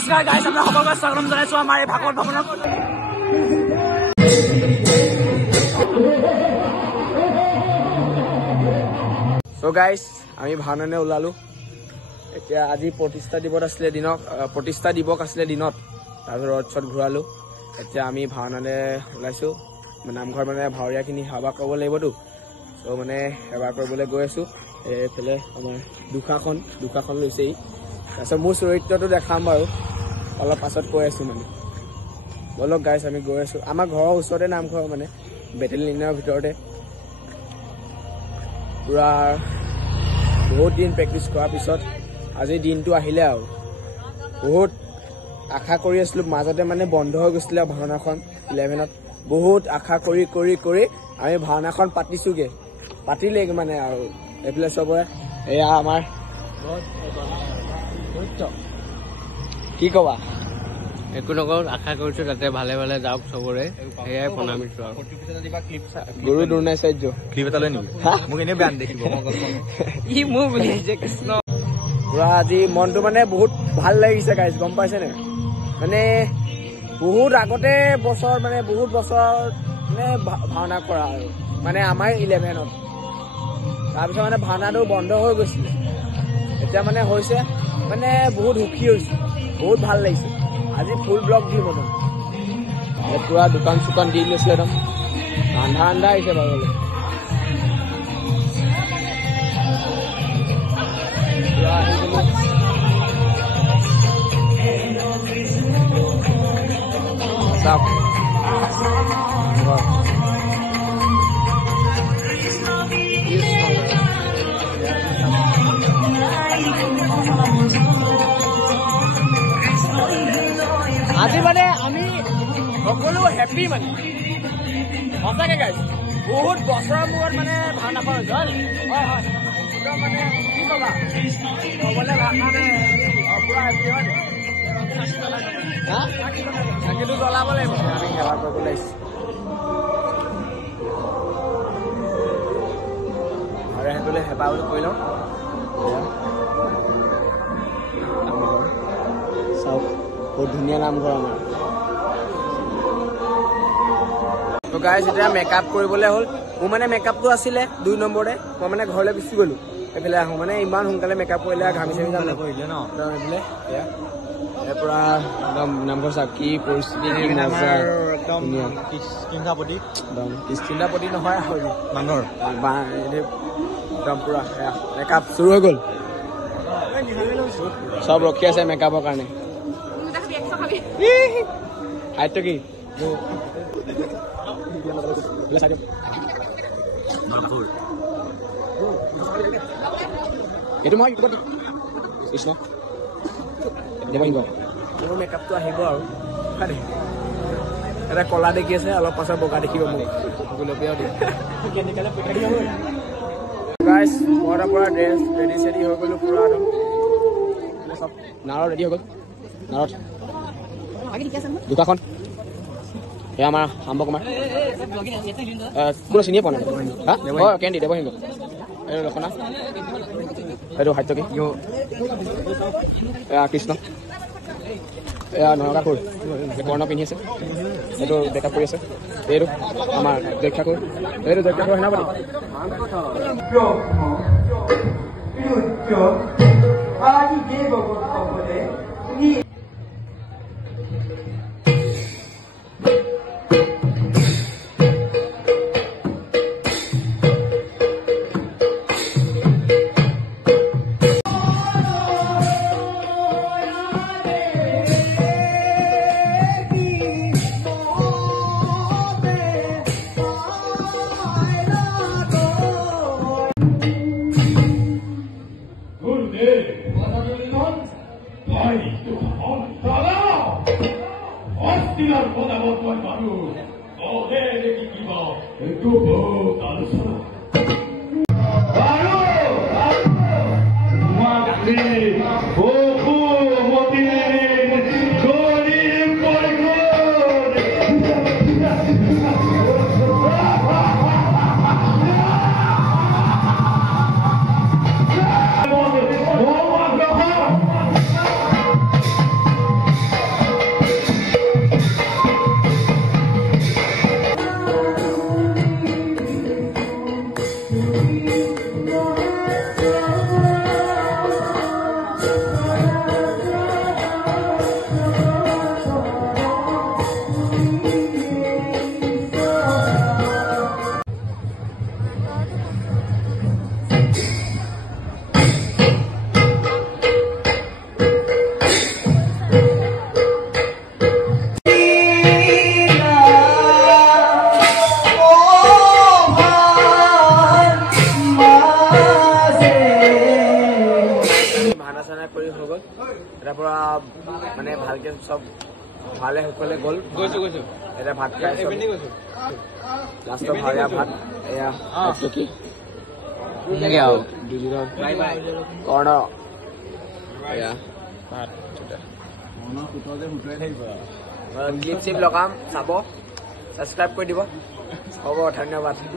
নমস্কাৰ গাইছ, আপোনাৰ সকলোকে স্বাগতম জনাইছো আমাৰ এই ভাগৱত ভৱনত। চ' গাইছ, আমি ভাওনালে ওলালো। এতিয়া আজি প্ৰতিষ্ঠা দিৱস আছিলে দিনত, তাৰপিছত ৰথ ঘূৰালো। এতিয়া আমি ভাওনালে ওলাইছো। নামঘৰ মানে ভাৱৰীয়াখিনি সেৱা কৰিব লাগিবতো, চ' মানে সেৱা কৰিবলৈ গৈ আছো। এইফালে আমাৰ দুখাখন লৈছেহি। তাৰপিছত মোৰ চৰিত্ৰটো দেখাম বাৰু, অলপ পাছত কৈ আছো মানে। বলক গাইছ, আমি গৈ আছো। আমাৰ ঘৰৰ ওচৰতে নামঘৰ, মানে বেটেলিয়নৰ ভিতৰতে। পুৰা বহুত দিন প্ৰেক্টিচ কৰাৰ পিছত আজি দিনটো আহিলে আৰু। বহুত আশা কৰি আছিলো, মাজতে মানে বন্ধ হৈ গৈছিলে ভাওনাখন 11ত। বহুত আশা কৰি আমি ভাওনাখন পাতিলেগে মানে আৰু। এইফালে চবৰে এয়া আমাৰ কি কবা, একো নকওঁ, আশা কৰিছো তাতে ভালে ভালে যাওক চবৰে, সেয়াই প্ৰণামিছো আৰু। গুৰু দ্ৰোণাচাৰ্য ক্লিপ এটা লৈ নিবি, মোক এনেই বেয়া দেখিব। ই মোৰ বুলি আহিছে কৃষ্ণ। পুৰা আজি মনটো মানে বহুত ভাল লাগিছে গাইজ, গম পাইছে নে? মানে বহুত বছৰ মানে ভাওনা কৰা আৰু মানে আমাৰ 11ত। তাৰপিছত মানে ভাওনাটো বন্ধ হৈ গৈছিলে, এতিয়া মানে হৈছে মানে বহুত সুখী হৈছো, বহুত ভাল লাগিছে। আজি ফুল ব্লক দিম একদম, পুৰা দোকান চোকান দি লৈছিলে একদম। আন্ধা আহিছে বাৰু অলপ। পুৰা আহি গলো। চাওক আজি মানে আমি সকলো হেপী, মানে সঁচাকে গাইছ। বহুত বছৰৰ মূৰত মানে ভাওনাখন হৈছে, হয় একদম মানে কি কবা, কবলে ভাষা নাই। পুৰা হেপী হয়। চাকিটো জ্বলাব লাগিব, আমি সেৱা কৰিব লাগিছে। আৰু সেইটোলে হেঁপাহ বুলি কৈ লওঁ। চাওক বহুত ধুনীয়া নামঘৰ আমাৰ। গাইজ এতিয়া মেকআপ কৰিবলৈ হ'ল। মোৰ মানে মেকআপটো আছিলে 2 নম্বৰতে, মই মানে ঘৰলৈ গুচি গলো। এইফালে আহো মানে ইমান সোনকালে মেকআপ কৰিলে ঘামি চামি যাম কৰিলে ন এইফালে। ইয়াৰ পৰা একদম নামঘৰ চাওক কি পৰিস্থিতি, একদম চিন্তাপতি নহয় আৰু মানুহৰ একদম পুৰা মেকআপ চুৰু হৈ গ'ল। চব ৰখি আছে মেকআপৰ কাৰণে। হাইটটো কি এইটো মই কৃষ্ণ মোৰ মেকআপটো আহিব আৰু এটা কলা দেখি আছে, অলপ পাছত বগা দেখিব মোক গুলপীয়াও দিয়ে। গাইজ মই তাৰ পৰা ড্ৰেছ ৰেডি চেডি হৈ গ'লো পুৰা একদম। চব নাৰত ৰেডি হৈ গ'ল। নাৰত দোকানখন এয়া আমাৰ শাম্ব কুমাৰ, কোনো চিনিয়ে পোৱা নাই। কেন্দ্ৰী দেৱসিংহ, এইটো লক্ষণা, এইটো সাত্যকী, এয়া কৃষ্ণ, এয়া নৰকাসুৰ, কৰ্ণ পিন্ধি আছে, এইটো বেকআপ কৰি আছে। এইটো আমাৰ যক্ষাসুৰ, এইটো যক্ষাসুৰ সেনাপতি। মানে ভালকে চব ভালে সকলে গ'ল গৈছো এতিয়া ভাত খাই চব গৈছো লাষ্টৰ ভাৰীয়া ভাত এয়া এইটো কি এনেকে আৰু কৰ্ণ এয়া ক্লিপ চিপ লগাম চাব ছাবস্ক্ৰাইব কৰি দিব হ'ব ধন্যবাদ